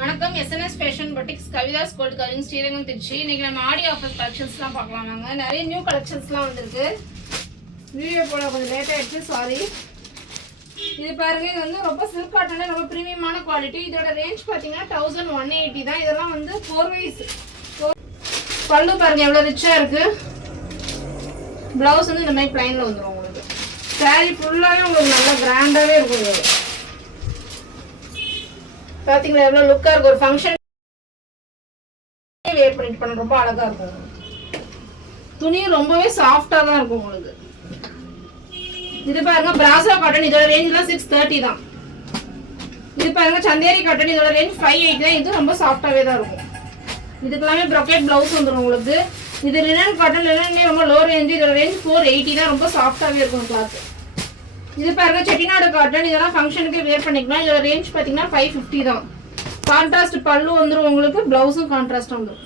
வணக்கம் SNS fashion boutiques Kavitha's gold covering Srirangam Tiruchi. இன்னைக்கு நம்ம ஆடி ஆஃபர் கலெக்ஷன்ஸ்லாம் பார்க்கலாம். வாங்க, நிறைய நியூ கலெக்ஷன்ஸ்லாம் வந்திருக்கு. வீடியோ போட கொஞ்சம் லேட் ஆகிடுச்சு, சாரி. இது பாருங்க, இது வந்து ரொம்ப சில்க் காட்டன், ரொம்ப ப்ரீமியமான குவாலிட்டி. இதோட ரேஞ்ச் பார்த்தீங்கன்னா 1180 தான். இதெல்லாம் வந்து 4 வைஸ். பல்லு பாருங்க எவ்வளோ ரிச்சாக இருக்கு. ப்ளவுஸ் வந்து இந்த மாதிரி பிளைனில் வந்துடும் உங்களுக்கு. சாரீ ஃபுல்லாகவே உங்களுக்கு நல்லா கிராண்டாகவே இருக்கும். இது பாத்தீங்களா எவ்வளவு லுக்கா இருக்கு. ஒரு ஃபங்க்ஷன் வேர் பண்ணிட்டு பண்ண ரொம்ப அழகா இருக்கும். துணி ரொம்பவே சாஃப்டா தான் இருக்கும் உங்களுக்கு. இது பாருங்க பிராசோ காட்டன், இதோட ரேஞ்ச்லாம் 630 தான். இது பாருங்க சந்தேரி காட்டன், இதோட ரேஞ்ச் 580 தான். இது ரொம்ப சாஃப்டாவே தான் இருக்கும். இதுக்கெல்லாமே ப்ரொக்கேட் பிளவுஸ் வந்துடும் உங்களுக்கு. இது லினன் காட்டன், லினன்லேயே ரொம்ப லோ ரேஞ்ச். இதோட ரேஞ்ச் 480 தான். ரொம்ப சாஃப்டாவே இருக்கும் கிளாத். இது பாருங்க செட்டிநாடு காட்டன், இதெல்லாம் ஃபங்க்ஷனுக்கு வேர் பண்ணிக்கலாம். இதோட ரேஞ்ச் பார்த்தீங்கன்னா 550 தான். கான்ட்ராஸ்ட் பல்லு வந்துடும் உங்களுக்கு, பிளவுஸும் கான்ட்ராஸ்ட் வந்துடும்.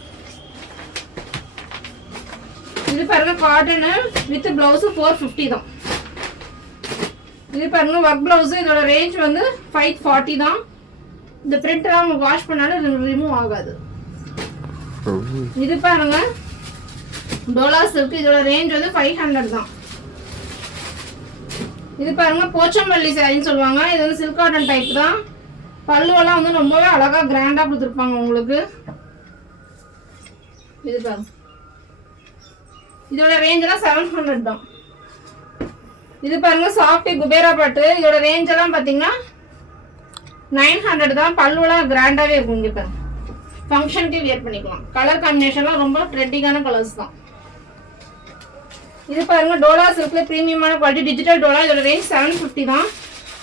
இது பாருங்க காட்டன் வித் பிளவுஸ் 450 தான். இது பாருங்க ஒர்க் பிளவுஸ், இதோட ரேஞ்ச் வந்து 540 தான். இந்த பிரிண்டெல்லாம் உங்களுக்கு வாஷ் பண்ணாலும் ரிமூவ் ஆகாது. இது பாருங்க டோலா சில்க், இதோட ரேஞ்ச் வந்து 500 தான். இது பாருங்க போச்சம்பள்ளி சாரின்னு சொல்லுவாங்க. இது வந்து சில்க் காட்டன் டைப் தான். பல்லுவெல்லாம் வந்து ரொம்பவே அழகா கிராண்டா கொடுத்துருப்பாங்க உங்களுக்கு. இது பாருங்க, இதோட ரேஞ்ச் எல்லாம் 700 தான். இது பாருங்க சாஃப்டி குபேரா பட்டு, இதோட ரேஞ்ச் எல்லாம் பாத்தீங்கன்னா 900 தான். பல்லுவெல்லாம் கிராண்டாவே இருக்கும். இங்க பாருங்க ஃபங்க்ஷனுக்கு வியர் பண்ணிக்கலாம். கலர் காம்பினேஷன்லாம் ரொம்ப ட்ரெண்டிங்கான கலர்ஸ் தான். இது பாருங்க டோலா சில்க்ல பிரீமியமான குவாலிட்டி டிஜிட்டல் டோலா, இதோட ரேஞ்ச் 750 தான்.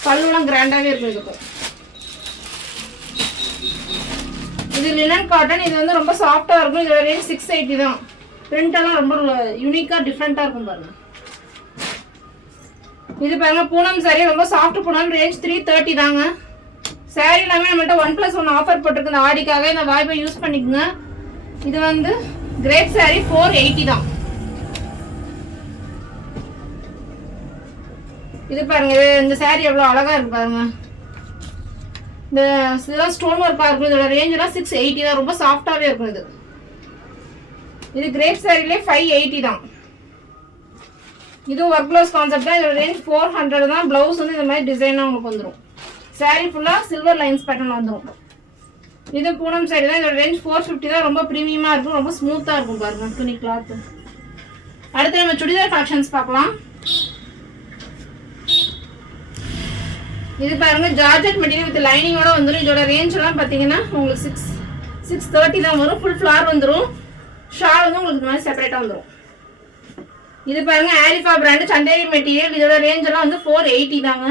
பல்லுலாம் கிராண்டாவே இருக்கும். இதுக்கு இது லினன் காட்டன், இது வந்து ரொம்ப சாஃப்டா இருக்கும். இதோட ரேஞ்ச் 680 தான். பிரிண்ட் எல்லாம் ரொம்ப யூனிக்கா டிஃப்ரெண்டா இருக்கும் பாருங்க. இது பாருங்க பூனம் சாரி, ரொம்ப சாஃப்ட் பூனம், ரேஞ்ச் 330 தாங்க. சாரி எல்லாமே நம்மள்ட்ட 1+1 ஆஃபர் போட்டிருக்கு இந்த ஆடிக்காக. இந்த வாய்ப்பை யூஸ் பண்ணிக்கோங்க. இது வந்து கிரேப் சாரி 480 தான். இது பாருங்க, இந்த சாரி எவ்வளவு அழகா இருக்கு பாருங்க. இந்த இதெல்லாம் ஸ்டோன் ஒர்க்கா இருக்கும். இதோட ரேஞ்ச் எல்லாம் 680 தான். ரொம்ப சாஃப்டாவே இருக்கும். இது கிரேப் சாரிலே 580 தான். இது ஒர்க் பிளவுஸ் கான்செப்ட் தான். இதோட ரேஞ்ச் 400 தான். பிளவுஸ் வந்து இந்த மாதிரி டிசைனா உங்களுக்கு வந்துடும். சாரி ஃபுல்லா சில்வர் லைன்ஸ் பேட்டர்ன் வந்துடும். இது பூனம் சாரி தான். இதோட ரேஞ்ச் 450 தான். ரொம்ப ப்ரீமியமா இருக்கும். ரொம்ப ஸ்மூத்தா இருக்கும் பாருங்க துணி கிளாத். அடுத்து நம்ம சுடிதார் கலெக்ஷன்ஸ் பார்க்கலாம். இது பாருங்க ஜார்ஜெட் மெட்டீரியல் வித் லைனிங்கோட வந்துடும். இதோட ரேஞ்ச் எல்லாம் பாத்தீங்கன்னா உங்களுக்கு 630 தான் வரும். ஃபுல் ஃபிளார் வந்துடும். ஷால் வந்து உங்களுக்கு இந்த மாதிரி செப்பரேட்டா வந்துடும். இது பாருங்க ஆரிஃபா பிராண்ட் சந்தேரி மெட்டீரியல், இதோட ரேஞ்ச் எல்லாம் வந்து 480 தாங்க.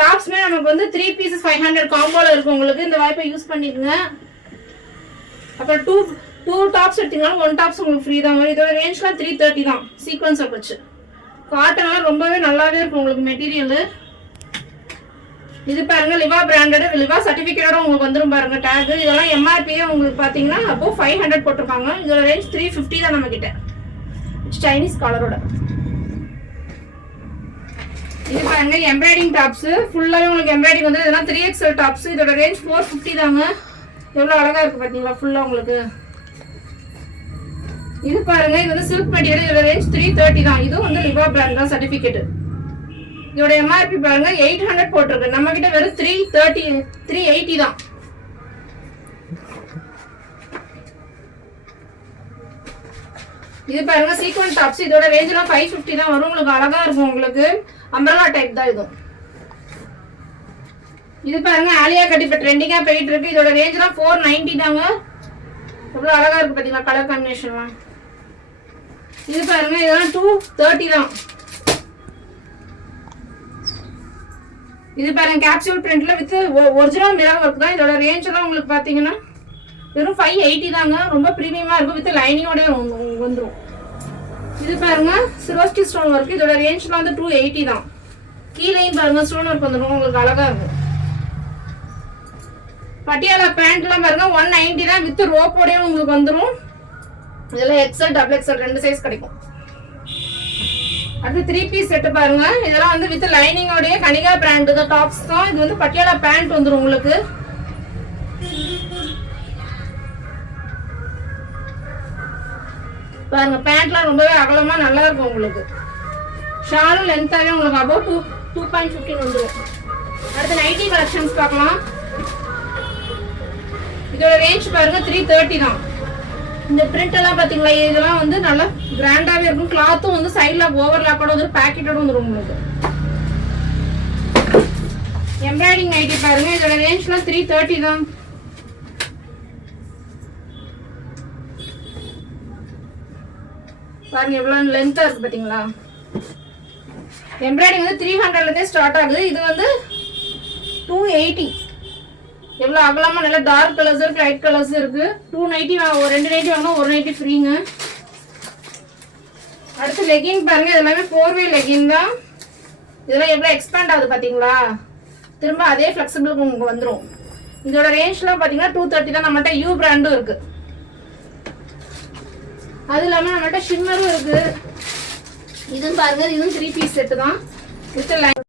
டாப்ஸ்மே நமக்கு வந்து 3 பீசஸ் 500 காம்போல இருக்கும் உங்களுக்கு. இந்த வாய்ப்பை யூஸ் பண்ணிக்கோங்க. அப்புறம் டூ டாப்ஸ் எடுத்தீங்கன்னா 1 டாப்ஸ் உங்களுக்கு ஃப்ரீ தான் வரும். இதோட ரேஞ்ச்லாம் 330 தான். சீக்வன்ஸ் வச்சு காட்டன்லாம் ரொம்பவே நல்லாவே இருக்கும் உங்களுக்கு மெட்டீரியல். இது பாருங்க லிவா பிராண்டட், லிவா சர்டிபிகேட்டோட உங்களுக்கு வந்துடும் பாருங்க டேக். இதெல்லாம் எம்ஆர்பியே உங்களுக்கு பாத்தீங்கன்னா அப்போ 500 போட்டிருக்காங்க. இதோட ரேஞ்ச் 350 தான் நம்ம கிட்ட. சைனீஸ் கலரோட. இது பாருங்க எம்ப்ராய்டிங் டாப்ஸ், ஃபுல்லாவே உங்களுக்கு எம்ப்ராய்டிங் வந்து இதெல்லாம் 3XL டாப்ஸ். இதோட ரேஞ்ச் 450 தாங்க. எவ்வளவு அழகா இருக்கு பாத்தீங்களா ஃபுல்லா உங்களுக்கு. இது பாருங்க இது வந்து சில்க் மெட்டீரியல், இதோட ரேஞ்ச் 330 தான். இதுவும் வந்து லிவா பிராண்ட் தான் சர்டிபிகேட். இதோட எம்ஆர்பி பாருங்க 800 போட்டிருக்கு. நம்ம கிட்ட வெறும் 380 தான். இது பாருங்க சீக்வென்ஸ் டாப்ஸ், இதோட ரேஞ்ச் எல்லாம் 550 தான் வரும். உங்களுக்கு அழகா இருக்கும். உங்களுக்கு அம்பரலா டைப் தான் இதுவும். இது பாருங்க ஆலியா கட் இப்ப ட்ரெண்டிங்கா போயிட்டு இருக்கு. இதோட ரேஞ்ச் எல்லாம் 490 தாங்க. எவ்வளவு அழகா இருக்கு பாத்தீங்களா கலர் காம்பினேஷன்லாம். இது பாருங்க இதெல்லாம் 230 தான். இது பாருங்க கேப்சூல் பிரிண்ட்ல வித் ஒரிஜினல் மிரர் ஒர்க் தான். இதோட ரேஞ்ச் எல்லாம் உங்களுக்கு பாத்தீங்கன்னா வெறும் 580 தாங்க. ரொம்ப பிரீமியமா இருக்கும். வித் லைனிங்கோட வந்துடும். இது பாருங்க சிரோஸ்டி ஸ்டோன் ஒர்க், இதோட ரேஞ்ச்லாம் வந்து 280 தான். கீழேயும் பாருங்க ஸ்டோன் ஒர்க் வந்துடும். உங்களுக்கு அழகா இருக்கும். பட்டியாலா பேண்ட்லாம் பாருங்க 190 தான். வித் ரோப்போடய உங்களுக்கு வந்துடும். இதெல்லாம் எக்ஸ்எல் டபுள் எக்ஸ்எல் 2 சைஸ் கிடைக்கும். அடுத்து 3 பீஸ் செட் பாருங்க. இதெல்லாம் வந்து வித் லைனிங்கோட கனிகா பிராண்ட் தான் டாப்ஸ் தான். இது வந்து பட்டியாலா பேண்ட் வந்துரும் உங்களுக்கு. பாருங்க பேண்ட்லாம் ரொம்பவே அகலமா நல்லா இருக்கும் உங்களுக்கு. ஷாலும் லென்த்தாவே உங்களுக்கு அபவுட் 2.15 வந்துடும். அடுத்து நைட்டி கலெக்ஷன்ஸ் பார்க்கலாம். இதோட ரேஞ்ச் பாருங்க 330 தான். இந்த பிரிண்ட் எல்லாம் பாத்தீங்களா, இதெல்லாம் வந்து நல்லா கிராண்டாவே இருக்கும். கிளாத்தும் வந்து சைட்ல ஓவர்லாக்கோட வந்து பேக்கெட்டோட வந்துடும் உங்களுக்கு. எம்ப்ராய்டிங் நைட்டி பாருங்க, இதோட ரேஞ்ச்லாம் 330 தான். பாருங்க எவ்வளவு லென்த்தா இருக்கு பாத்தீங்களா. எம்ப்ராய்டிங் வந்து 300ல இருந்தே ஸ்டார்ட் ஆகுது. இது வந்து 280. எவ்வளவு அகலமா நல்ல டார்க் கலர்ஸ் இருக்கு, லைட் கலர்ஸ் இருக்கு. 290 ஒரு 2 நைட்டி வாங்கினா 1 நைட்டி ஃப்ரீங்க. அடுத்து லெகின் பாருங்க, இதெல்லாமே 4-வே லெகின் தான். இதெல்லாம் எவ்வளவு எக்ஸ்பேண்ட் ஆகுது பாத்தீங்களா. திரும்ப அதே ஃபிளெக்சிபிள் உங்களுக்கு வந்துடும். இதோட ரேஞ்ச்லாம் பாத்தீங்கன்னா 230 தான். நம்மகிட்ட யூ பிராண்டும் இருக்கு. அது இல்லாம நம்மகிட்ட ஷிம்மரும் இருக்கு. இதுவும் பாருங்க, இதுவும் 3 பீஸ் செட்டு தான் வித்